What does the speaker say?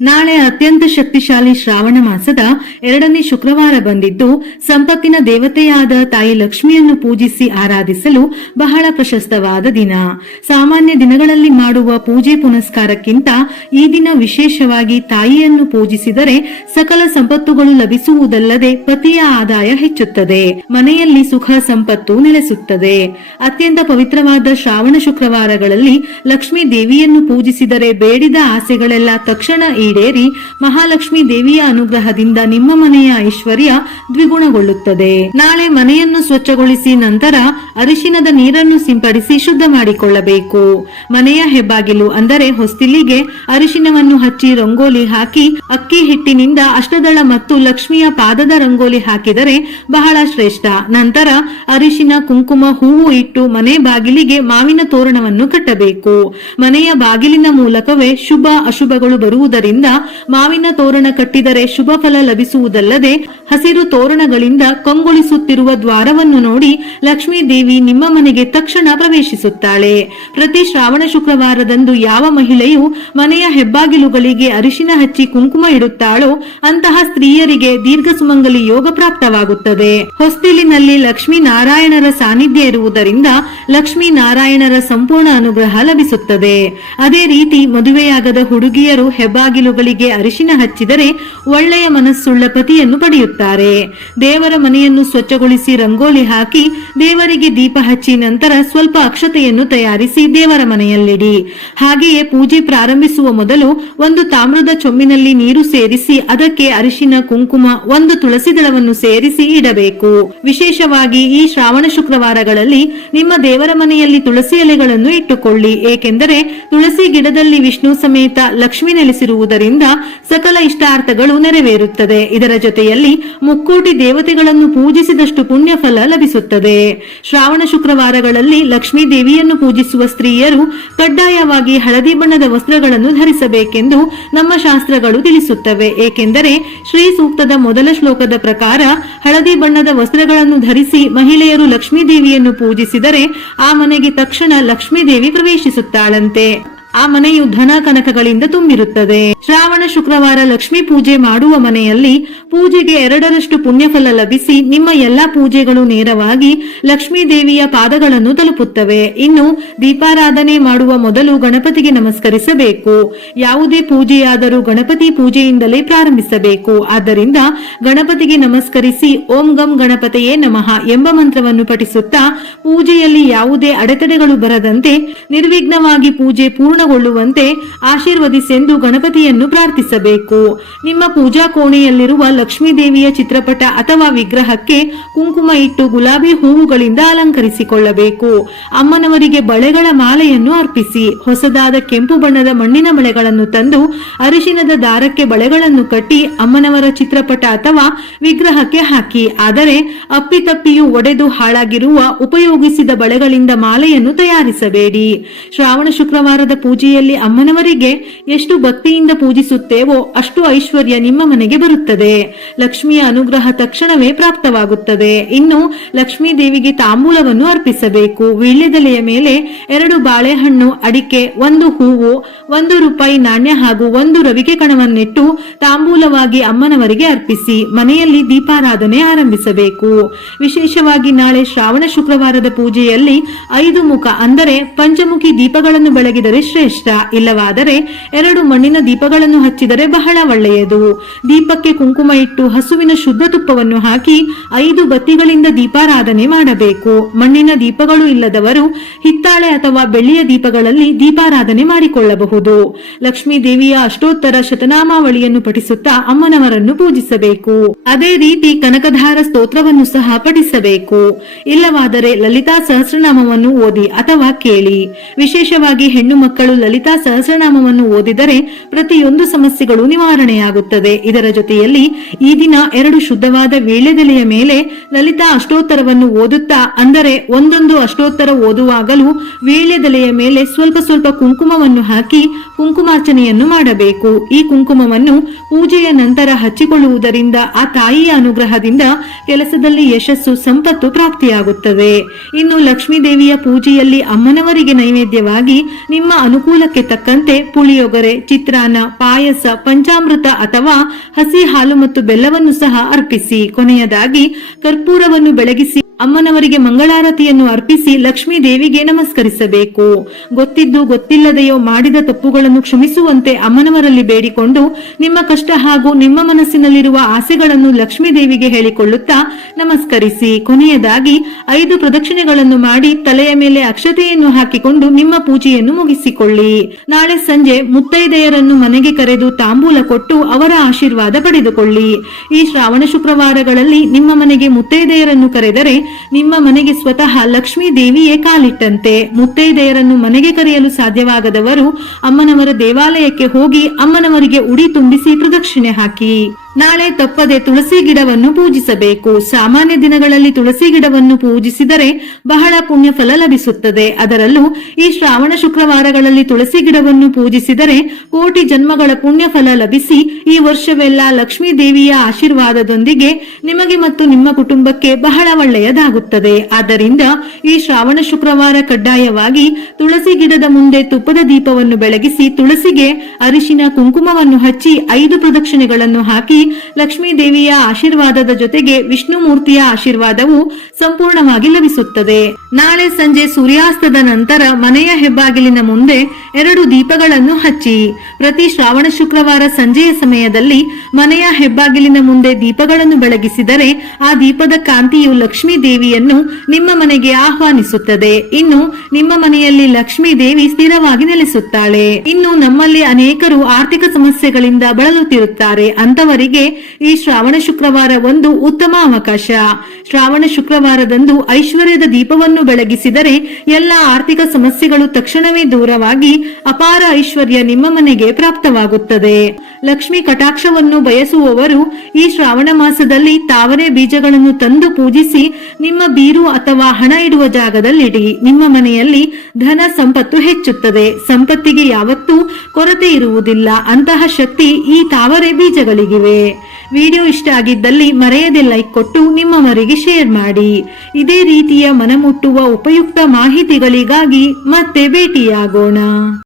ನಾಳೆ ಅತ್ಯಂತ ಶಕ್ತಿಶಾಲಿ ಶ್ರಾವಣ ಮಾಸದ 2ನೇ ಶುಕ್ರವಾರ ಬಂದಿದ್ದು, ಸಂಪತ್ತಿನ ದೇವತೆಯಾದ ತಾಯಿ ಲಕ್ಷ್ಮಿಯನ್ನು ಪೂಜಿಸಿ ಆರಾಧಿಸಲು ಬಹಳ ಪ್ರಶಸ್ತವಾದ ದಿನ. ಸಾಮಾನ್ಯ ದಿನಗಳಲ್ಲಿ ಮಾಡುವ ಪೂಜೆ ಪುನಸ್ಕಾರಕ್ಕಿಂತ ಈ ದಿನ ವಿಶೇಷವಾಗಿ ತಾಯಿಯನ್ನು ಪೂಜಿಸಿದರೆ ಸಕಲ ಸಂಪತ್ತುಗಳು ಲಭಿಸುವುದಲ್ಲದೆ ಪತಿಯ ಆದಾಯ ಹೆಚ್ಚುತ್ತದೆ, ಮನೆಯಲ್ಲಿ ಸುಖ ಸಂಪತ್ತು ನೆಲೆಸುತ್ತದೆ. ಅತ್ಯಂತ ಪವಿತ್ರವಾದ ಶ್ರಾವಣ ಶುಕ್ರವಾರಗಳಲ್ಲಿ ಲಕ್ಷ್ಮೀ ದೇವಿಯನ್ನು ಪೂಜಿಸಿದರೆ ಬೇಡಿದ ಆಸೆಗಳೆಲ್ಲ ತಕ್ಷಣ ಈಡೇರಿ ಮಹಾಲಕ್ಷ್ಮಿ ದೇವಿಯ ಅನುಗ್ರಹದಿಂದ ನಿಮ್ಮ ಮನೆಯ ಐಶ್ವರ್ಯ ದ್ವಿಗುಣಗೊಳ್ಳುತ್ತದೆ. ನಾಳೆ ಮನೆಯನ್ನು ಸ್ವಚ್ಛಗೊಳಿಸಿ ನಂತರ ಅರಿಶಿನದ ನೀರನ್ನು ಸಿಂಪಡಿಸಿ ಶುದ್ಧ ಮಾಡಿಕೊಳ್ಳಬೇಕು. ಮನೆಯ ಹೆಬ್ಬಾಗಿಲು ಅಂದರೆ ಹೊಸ್ತಿಲಿಗೆ ಅರಿಶಿನವನ್ನು ಹಚ್ಚಿ ರಂಗೋಲಿ ಹಾಕಿ ಅಕ್ಕಿ ಹಿಟ್ಟಿನಿಂದ ಅಷ್ಟದಳ ಮತ್ತು ಲಕ್ಷ್ಮಿಯ ಪಾದದ ರಂಗೋಲಿ ಹಾಕಿದರೆ ಬಹಳ ಶ್ರೇಷ್ಠ. ನಂತರ ಅರಿಶಿನ, ಕುಂಕುಮ, ಹೂವು ಇಟ್ಟು ಮನೆ ಬಾಗಿಲಿಗೆ ಮಾವಿನ ತೋರಣವನ್ನು ಕಟ್ಟಬೇಕು. ಮನೆಯ ಬಾಗಿಲಿನ ಮೂಲಕವೇ ಶುಭ ಅಶುಭಗಳು ಬರುವುದರಿಂದ ಮಾವಿನ ತೋರಣ ಕಟ್ಟಿದರೆ ಶುಭ ಫಲ ಲಭಿಸುವುದಲ್ಲದೆ ಹಸಿರು ತೋರಣಗಳಿಂದ ಕಂಗೊಳಿಸುತ್ತಿರುವ ದ್ವಾರವನ್ನು ನೋಡಿ ಲಕ್ಷ್ಮೀ ದೇವಿ ನಿಮ್ಮ ಮನೆಗೆ ತಕ್ಷಣ ಪ್ರವೇಶಿಸುತ್ತಾಳೆ. ಪ್ರತಿ ಶ್ರಾವಣ ಶುಕ್ರವಾರದಂದು ಯಾವ ಮಹಿಳೆಯು ಮನೆಯ ಹೆಬ್ಬಾಗಿಲುಗಳಿಗೆ ಅರಿಶಿನ ಹಚ್ಚಿ ಕುಂಕುಮ ಇಡುತ್ತಾಳೋ ಅಂತಹ ಸ್ತ್ರೀಯರಿಗೆ ದೀರ್ಘ ಸುಮಂಗಲಿ ಯೋಗ ಪ್ರಾಪ್ತವಾಗುತ್ತದೆ. ಹೊಸ್ತಿಲಿನಲ್ಲಿ ಲಕ್ಷ್ಮೀ ನಾರಾಯಣರ ಸಾನ್ನಿಧ್ಯ ಇರುವುದರಿಂದ ಲಕ್ಷ್ಮೀ ನಾರಾಯಣರ ಸಂಪೂರ್ಣ ಅನುಗ್ರಹ ಲಭಿಸುತ್ತದೆ. ಅದೇ ರೀತಿ ಮದುವೆಯಾಗದ ಹುಡುಗಿಯರು ಹೆಬ್ಬಾಗಿಲುಗಳಿಗೆ ಅರಿಶಿನ ಹಚ್ಚಿದರೆ ಒಳ್ಳೆಯ ಮನಸ್ಸುಳ್ಳ ಪತಿಯನ್ನು ಪಡೆಯುತ್ತಾರೆ. ದೇವರ ಮನೆಯನ್ನು ಸ್ವಚ್ಛಗೊಳಿಸಿ ರಂಗೋಲಿ ಹಾಕಿ ದೇವರಿಗೆ ದೀಪ ಹಚ್ಚಿ ನಂತರ ಸ್ವಲ್ಪ ಅಕ್ಷತೆಯನ್ನು ತಯಾರಿಸಿ ದೇವರ ಮನೆಯಲ್ಲಿಡಿ. ಹಾಗೆಯೇ ಪೂಜೆ ಪ್ರಾರಂಭಿಸುವ ಮೊದಲು ಒಂದು ತಾಮ್ರದ ಚೊಂಬಿನಲ್ಲಿ ನೀರು ಸೇರಿಸಿ ಅದಕ್ಕೆ ಅರಿಶಿನ, ಕುಂಕುಮ, ಒಂದು ತುಳಸಿ ದಳವನ್ನು ಸೇರಿಸಿ ಇಡಬೇಕು. ವಿಶೇಷವಾಗಿ ಈ ಶ್ರಾವಣ ಶುಕ್ರವಾರಗಳಲ್ಲಿ ನಿಮ್ಮ ದೇವರ ಮನೆಯಲ್ಲಿ ತುಳಸಿ ಎಲೆಗಳನ್ನು ಇಟ್ಟುಕೊಳ್ಳಿ. ಏಕೆಂದರೆ ತುಳಸಿ ಗಿಡದಲ್ಲಿ ವಿಷ್ಣು ಸಮೇತ ಲಕ್ಷ್ಮಿ ನೆಲೆಸಿರುವುದರಿಂದ ಸಕಲ ಇಷ್ಟಾರ್ಥಗಳು ನೆರವೇರುತ್ತದೆ. ಇದರ ಜೊತೆಯಲ್ಲಿ ಮುಕ್ಕೋಟಿ ದೇವತೆಗಳನ್ನು ಪೂಜಿಸಿದಷ್ಟು ಪುಣ್ಯ ಫಲ ಲಭಿಸುತ್ತದೆ. ಶ್ರಾವಣ ಶುಕ್ರವಾರಗಳಲ್ಲಿ ಲಕ್ಷ್ಮೀ ದೇವಿಯನ್ನು ಪೂಜಿಸುವ ಸ್ತ್ರೀಯರು ಕಡ್ಡಾಯವಾಗಿ ಹಳದಿ ಬಣ್ಣದ ವಸ್ತ್ರಗಳನ್ನು ಧರಿಸಬೇಕೆಂದು ನಮ್ಮ ಶಾಸ್ತ್ರಗಳು ತಿಳಿಸುತ್ತವೆ. ಏಕೆಂದರೆ ಶ್ರೀ ಸೂಕ್ತದ ಮೊದಲ ಶ್ಲೋಕದ ಪ್ರಕಾರ ಹಳದಿ ಬಣ್ಣದ ವಸ್ತ್ರಗಳನ್ನು ಧರಿಸಿ ಮಹಿಳೆಯರು ಲಕ್ಷ್ಮೀ ದೇವಿಯನ್ನು ಪೂಜಿಸಿದರೆ ಆ ಮನೆಗೆ ತಕ್ಷಣ ಲಕ್ಷ್ಮೀ ದೇವಿ ಪ್ರವೇಶಿಸುತ್ತಾಳಂತೆ. ಆ ಮನೆಯು ಧನ ಕನಕಗಳಿಂದ ತುಂಬಿರುತ್ತದೆ. ಶ್ರಾವಣ ಶುಕ್ರವಾರ ಲಕ್ಷ್ಮೀ ಪೂಜೆ ಮಾಡುವ ಮನೆಯಲ್ಲಿ ಪೂಜೆಗೆ 2ರಷ್ಟು ಪುಣ್ಯಫಲ ಲಭಿಸಿ ನಿಮ್ಮ ಎಲ್ಲಾ ಪೂಜೆಗಳು ನೇರವಾಗಿ ಲಕ್ಷ್ಮೀ ದೇವಿಯ ಪಾದಗಳನ್ನು ತಲುಪುತ್ತವೆ. ಇನ್ನು ದೀಪಾರಾಧನೆ ಮಾಡುವ ಮೊದಲು ಗಣಪತಿಗೆ ನಮಸ್ಕರಿಸಬೇಕು. ಯಾವುದೇ ಪೂಜೆಯಾದರೂ ಗಣಪತಿ ಪೂಜೆಯಿಂದಲೇ ಪ್ರಾರಂಭಿಸಬೇಕು. ಆದ್ದರಿಂದ ಗಣಪತಿಗೆ ನಮಸ್ಕರಿಸಿ ಓಂ ಗಂ ಗಣಪತಿಯೇ ನಮಃ ಎಂಬ ಮಂತ್ರವನ್ನು ಪಠಿಸುತ್ತಾ ಪೂಜೆಯಲ್ಲಿ ಯಾವುದೇ ಅಡೆತಡೆಗಳು ಬರದಂತೆ ನಿರ್ವಿಘ್ನವಾಗಿ ಪೂಜೆ ಪೂರ್ಣಗೊಳ್ಳುವಂತೆ ಆಶೀರ್ವದಿಸೆಂದು ಗಣಪತಿಯನ್ನು ಪ್ರಾರ್ಥಿಸಬೇಕು. ನಿಮ್ಮ ಪೂಜಾ ಕೋಣೆಯಲ್ಲಿರುವ ಲಕ್ಷ್ಮೀ ದೇವಿಯ ಚಿತ್ರಪಟ ಅಥವಾ ವಿಗ್ರಹಕ್ಕೆ ಕುಂಕುಮ ಇಟ್ಟು ಗುಲಾಬಿ ಹೂವುಗಳಿಂದ ಅಲಂಕರಿಸಿಕೊಳ್ಳಬೇಕು. ಅಮ್ಮನವರಿಗೆ ಬಳೆಗಳ ಮಾಲೆಯನ್ನು ಅರ್ಪಿಸಿ ಹೊಸದಾದ ಕೆಂಪು ಬಣ್ಣದ ಮಣ್ಣಿನ ಬಳೆಗಳನ್ನು ತಂದು ಅರಿಶಿನದ ದಾರಕ್ಕೆ ಬಳೆಗಳನ್ನು ಕಟ್ಟಿ ಅಮ್ಮನವರ ಚಿತ್ರಪಟ ಅಥವಾ ವಿಗ್ರಹಕ್ಕೆ ಹಾಕಿ. ಆದರೆ ಅಪ್ಪಿತಪ್ಪಿಯು ಒಡೆದು ಹಾಳಾಗಿರುವ ಉಪಯೋಗಿಸಿದ ಬಳೆಗಳಿಂದ ಮಾಲೆಯನ್ನು ತಯಾರಿಸಬೇಡಿ. ಶ್ರಾವಣ ಶುಕ್ರವಾರದ ಪೂಜೆಯಲ್ಲಿ ಅಮ್ಮನವರಿಗೆ ಎಷ್ಟು ಭಕ್ತಿಯಿಂದ ಪೂಜಿಸುತ್ತೇವೋ ಅಷ್ಟು ಐಶ್ವರ್ಯ ನಿಮ್ಮ ಮನೆಗೆ ಬರುತ್ತದೆ. ಲಕ್ಷ್ಮಿಯ ಅನುಗ್ರಹ ತಕ್ಷಣವೇ ಪ್ರಾಪ್ತವಾಗುತ್ತದೆ. ಇನ್ನು ಲಕ್ಷ್ಮೀ ದೇವಿಗೆ ತಾಂಬೂಲವನ್ನು ಅರ್ಪಿಸಬೇಕು. ವೀಳ್ಯದೆಲೆಯ ಮೇಲೆ 2 ಬಾಳೆಹಣ್ಣು, ಅಡಿಕೆ, 1 ಹೂವು, 1 ರೂಪಾಯಿ ನಾಣ್ಯ ಹಾಗೂ 1 ರವಿಕೆ ಕಣವನ್ನಿಟ್ಟು ತಾಂಬೂಲವಾಗಿ ಅಮ್ಮನವರಿಗೆ ಅರ್ಪಿಸಿ ಮನೆಯಲ್ಲಿ ದೀಪಾರಾಧನೆ ಆರಂಭಿಸಬೇಕು. ವಿಶೇಷವಾಗಿ ನಾಳೆ ಶ್ರಾವಣ ಶುಕ್ರವಾರದ ಪೂಜೆಯಲ್ಲಿ 5 ಮುಖ ಅಂದರೆ ಪಂಚಮುಖಿ ದೀಪಗಳನ್ನು ಬೆಳಗಿದರೆ ಶ್ರೇಷ್ಠ. ಇಲ್ಲವಾದರೆ 2 ಮಣ್ಣಿನ ದೀಪಗಳನ್ನು ಹಚ್ಚಿದರೆ ಬಹಳ ಒಳ್ಳೆಯದು. ದೀಪಕ್ಕೆ ಕುಂಕುಮ ಇಟ್ಟು ಹಸುವಿನ ಶುದ್ಧ ತುಪ್ಪವನ್ನು ಹಾಕಿ 5 ಬತ್ತಿಗಳಿಂದ ದೀಪಾರಾಧನೆ ಮಾಡಬೇಕು. ಮಣ್ಣಿನ ದೀಪಗಳು ಇಲ್ಲದವರು ಹಿತ್ತಾಳೆ ಅಥವಾ ಬೆಳ್ಳಿಯ ದೀಪಗಳಲ್ಲಿ ದೀಪಾರಾಧನೆ ಮಾಡಿಕೊಳ್ಳಬಹುದು. ಲಕ್ಷ್ಮೀ ದೇವಿಯ ಅಷ್ಟೋತ್ತರ ಶತನಾಮಾವಳಿಯನ್ನು ಪಠಿಸುತ್ತಾ ಅಮ್ಮನವರನ್ನು ಪೂಜಿಸಬೇಕು. ಅದೇ ರೀತಿ ಕನಕಧಾರ ಸ್ತೋತ್ರವನ್ನು ಸಹ ಪಠಿಸಬೇಕು. ಇಲ್ಲವಾದರೆ ಲಲಿತಾ ಸಹಸ್ರನಾಮವನ್ನು ಓದಿ ಅಥವಾ ಕೇಳಿ. ವಿಶೇಷವಾಗಿ ಹೆಣ್ಣು ಮಕ್ಕಳು ಲಲಿತಾ ಸಹಸ್ರನಾಮವನ್ನು ಓದಿದರೆ ಪ್ರತಿಯೊಂದು ಸಮಸ್ಯೆಗಳು ನಿವಾರಣೆಯಾಗುತ್ತದೆ. ಇದರ ಜೊತೆಯಲ್ಲಿ ಈ ದಿನ 2 ಶುದ್ಧವಾದ ವೀಳ್ಯದೆಲೆಯ ಮೇಲೆ ಲಲಿತಾ ಅಷ್ಟೋತ್ತರವನ್ನು ಓದುತ್ತಾ, ಅಂದರೆ ಒಂದೊಂದು ಅಷ್ಟೋತ್ತರ ಓದುವಾಗಲೂ ವೀಳ್ಯದೆಲೆಯ ಮೇಲೆ ಸ್ವಲ್ಪ ಸ್ವಲ್ಪ ಕುಂಕುಮವನ್ನು ಹಾಕಿ ಕುಂಕುಮಾರ್ಚನೆಯನ್ನು ಮಾಡಬೇಕು. ಈ ಕುಂಕುಮವನ್ನು ಪೂಜೆಯ ನಂತರ ಹಚ್ಚಿಕೊಳ್ಳುವುದರಿಂದ ಆ ತಾಯಿಯ ಅನುಗ್ರಹದಿಂದ ಕೆಲಸದಲ್ಲಿ ಯಶಸ್ಸು, ಸಂಪತ್ತು ಪ್ರಾಪ್ತಿಯಾಗುತ್ತದೆ. ಇನ್ನು ಲಕ್ಷ್ಮೀ ದೇವಿಯ ಪೂಜೆಯಲ್ಲಿ ಅಮ್ಮನವರಿಗೆ ನೈವೇದ್ಯವಾಗಿ ನಿಮ್ಮ ಅನುಕೂಲಕ್ಕೆ ತಕ್ಕಂತೆ ಪುಳಿಯೊಗರೆ, ಚಿತ್ರಾನ್ನ, ಪಾಯಸ, ಪಂಚಾಮೃತ ಅಥವಾ ಹಸಿ ಹಾಲು ಮತ್ತು ಬೆಲ್ಲವನ್ನು ಸಹ ಅರ್ಪಿಸಿ. ಕೊನೆಯದಾಗಿ ಕರ್ಪೂರವನ್ನು ಬೆಳಗಿಸಿ ಅಮ್ಮನವರಿಗೆ ಮಂಗಳಾರತಿಯನ್ನು ಅರ್ಪಿಸಿ ಲಕ್ಷ್ಮೀ ದೇವಿಗೆ ನಮಸ್ಕರಿಸಬೇಕು. ಗೊತ್ತಿದ್ದು ಗೊತ್ತಿಲ್ಲದೆಯೋ ಮಾಡಿದ ತಪ್ಪುಗಳನ್ನು ಕ್ಷಮಿಸುವಂತೆ ಅಮ್ಮನವರಲ್ಲಿ ಬೇಡಿಕೊಂಡು ನಿಮ್ಮ ಕಷ್ಟ ಹಾಗೂ ನಿಮ್ಮ ಮನಸ್ಸಿನಲ್ಲಿರುವ ಆಸೆಗಳನ್ನು ಲಕ್ಷ್ಮೀ ದೇವಿಗೆ ಹೇಳಿಕೊಳ್ಳುತ್ತಾ ನಮಸ್ಕರಿಸಿ. ಕೊನೆಯದಾಗಿ 5 ಪ್ರದಕ್ಷಿಣೆಗಳನ್ನು ಮಾಡಿ ತಲೆಯ ಮೇಲೆ ಅಕ್ಷತೆಯನ್ನು ಹಾಕಿಕೊಂಡು ನಿಮ್ಮ ಪೂಜೆಯನ್ನು ಮುಗಿಸಿಕೊಳ್ಳಿ. ನಾಳೆ ಸಂಜೆ ಮುತ್ತೈದೆಯರನ್ನು ಮನೆಗೆ ಕರೆದು ತಾಂಬೂಲ ಕೊಟ್ಟು ಅವರ ಆಶೀರ್ವಾದ ಪಡೆದುಕೊಳ್ಳಿ. ಈ ಶ್ರಾವಣ ಶುಕ್ರವಾರಗಳಲ್ಲಿ ನಿಮ್ಮ ಮನೆಗೆ ಮುತ್ತೈದೆಯರನ್ನು ಕರೆದರೆ ನಿಮ್ಮ ಮನೆಗೆ ಸ್ವತಃ ಲಕ್ಷ್ಮೀ ದೇವಿಯೇ ಕಾಲಿಟ್ಟಂತೆ. ಮುತ್ತೈದೆಯರನ್ನು ಮನೆಗೆ ಕರೆಯಲು ಸಾಧ್ಯವಾಗದವರು ಅಮ್ಮನವರ ದೇವಾಲಯಕ್ಕೆ ಹೋಗಿ ಅಮ್ಮನವರಿಗೆ ಉಡಿ ತುಂಬಿಸಿ ಪ್ರದಕ್ಷಿಣೆ ಹಾಕಿ. ನಾಳೆ ತಪ್ಪದೆ ತುಳಸಿ ಗಿಡವನ್ನು ಪೂಜಿಸಬೇಕು. ಸಾಮಾನ್ಯ ದಿನಗಳಲ್ಲಿ ತುಳಸಿ ಗಿಡವನ್ನು ಪೂಜಿಸಿದರೆ ಬಹಳ ಪುಣ್ಯ ಫಲ ಲಭಿಸುತ್ತದೆ. ಅದರಲ್ಲೂ ಈ ಶ್ರಾವಣ ಶುಕ್ರವಾರಗಳಲ್ಲಿ ತುಳಸಿ ಗಿಡವನ್ನು ಪೂಜಿಸಿದರೆ ಕೋಟಿ ಜನ್ಮಗಳ ಪುಣ್ಯ ಫಲ ಲಭಿಸಿ ಈ ವರ್ಷವೆಲ್ಲ ಲಕ್ಷ್ಮೀ ದೇವಿಯ ಆಶೀರ್ವಾದದೊಂದಿಗೆ ನಿಮಗೆ ಮತ್ತು ನಿಮ್ಮ ಕುಟುಂಬಕ್ಕೆ ಬಹಳ ಒಳ್ಳೆಯದಾಗುತ್ತದೆ. ಆದ್ದರಿಂದ ಈ ಶ್ರಾವಣ ಶುಕ್ರವಾರ ಕಡ್ಡಾಯವಾಗಿ ತುಳಸಿ ಗಿಡದ ಮುಂದೆ ತುಪ್ಪದ ದೀಪವನ್ನು ಬೆಳಗಿಸಿ ತುಳಸಿಗೆ ಅರಿಶಿನ ಕುಂಕುಮವನ್ನು ಹಚ್ಚಿ 5 ಪ್ರದಕ್ಷಿಣೆಗಳನ್ನು ಹಾಕಿ ಲಕ್ಷ್ಮೀ ದೇವಿಯ ಆಶೀರ್ವಾದದ ಜೊತೆಗೆ ವಿಷ್ಣು ಮೂರ್ತಿಯ ಆಶೀರ್ವಾದವು ಸಂಪೂರ್ಣವಾಗಿ ಲಭಿಸುತ್ತದೆ. ನಾಳೆ ಸಂಜೆ ಸೂರ್ಯಾಸ್ತದ ನಂತರ ಮನೆಯ ಹೆಬ್ಬಾಗಿಲಿನ ಮುಂದೆ 2 ದೀಪಗಳನ್ನು ಹಚ್ಚಿ. ಪ್ರತಿ ಶ್ರಾವಣ ಶುಕ್ರವಾರ ಸಂಜೆಯ ಸಮಯದಲ್ಲಿ ಮನೆಯ ಹೆಬ್ಬಾಗಿಲಿನ ಮುಂದೆ ದೀಪಗಳನ್ನು ಬೆಳಗಿಸಿದರೆ ಆ ದೀಪದ ಕಾಂತಿಯು ಲಕ್ಷ್ಮೀ ದೇವಿಯನ್ನು ನಿಮ್ಮ ಮನೆಗೆ ಆಹ್ವಾನಿಸುತ್ತದೆ. ಇನ್ನು ನಿಮ್ಮ ಮನೆಯಲ್ಲಿ ಲಕ್ಷ್ಮೀ ದೇವಿ ಸ್ಥಿರವಾಗಿ ನೆಲೆಸುತ್ತಾಳೆ. ಇನ್ನು ನಮ್ಮಲ್ಲಿ ಅನೇಕರು ಆರ್ಥಿಕ ಸಮಸ್ಯೆಗಳಿಂದ ಬಳಲುತ್ತಿರುತ್ತಾರೆ. ಅಂತವರಿಗೆ ಈ ಶ್ರಾವಣ ಶುಕ್ರವಾರ ಒಂದು ಉತ್ತಮ ಅವಕಾಶ. ಶ್ರಾವಣ ಶುಕ್ರವಾರದಂದು ಐಶ್ವರ್ಯದ ದೀಪವನ್ನು ಬೆಳಗಿಸಿದರೆ ಎಲ್ಲ ಆರ್ಥಿಕ ಸಮಸ್ಯೆಗಳು ತಕ್ಷಣವೇ ದೂರವಾಗಿ ಅಪಾರ ಐಶ್ವರ್ಯ ನಿಮ್ಮ ಮನೆಗೆ ಪ್ರಾಪ್ತವಾಗುತ್ತದೆ. ಲಕ್ಷ್ಮಿ ಕಟಾಕ್ಷವನ್ನು ಬಯಸುವವರು ಈ ಶ್ರಾವಣ ಮಾಸದಲ್ಲಿ ತಾವರೆ ಬೀಜಗಳನ್ನು ತಂದು ಪೂಜಿಸಿ ನಿಮ್ಮ ಬೀರು ಅಥವಾ ಹಣ ಇಡುವ ಜಾಗದಲ್ಲಿಡಿ. ನಿಮ್ಮ ಮನೆಯಲ್ಲಿ ಧನ ಸಂಪತ್ತು ಹೆಚ್ಚುತ್ತದೆ. ಸಂಪತ್ತಿಗೆ ಯಾವತ್ತೂ ಕೊರತೆ ಇರುವುದಿಲ್ಲ. ಅಂತಹ ಶಕ್ತಿ ಈ ತಾವರೆ ಬೀಜಗಳಿಗಿವೆ. ವಿಡಿಯೋ ಇಷ್ಟ ಆಗಿದ್ದಲ್ಲಿ ಮರೆಯದೆ ಲೈಕ್ ಕೊಟ್ಟು ನಿಮ್ಮವರಿಗೆ ಶೇರ್ ಮಾಡಿ. ಇದೇ ರೀತಿಯ ಮನಮುಟ್ಟುವ ಉಪಯುಕ್ತ ಮಾಹಿತಿಗಳಿಗಾಗಿ ಮತ್ತೆ ಭೇಟಿಯಾಗೋಣ.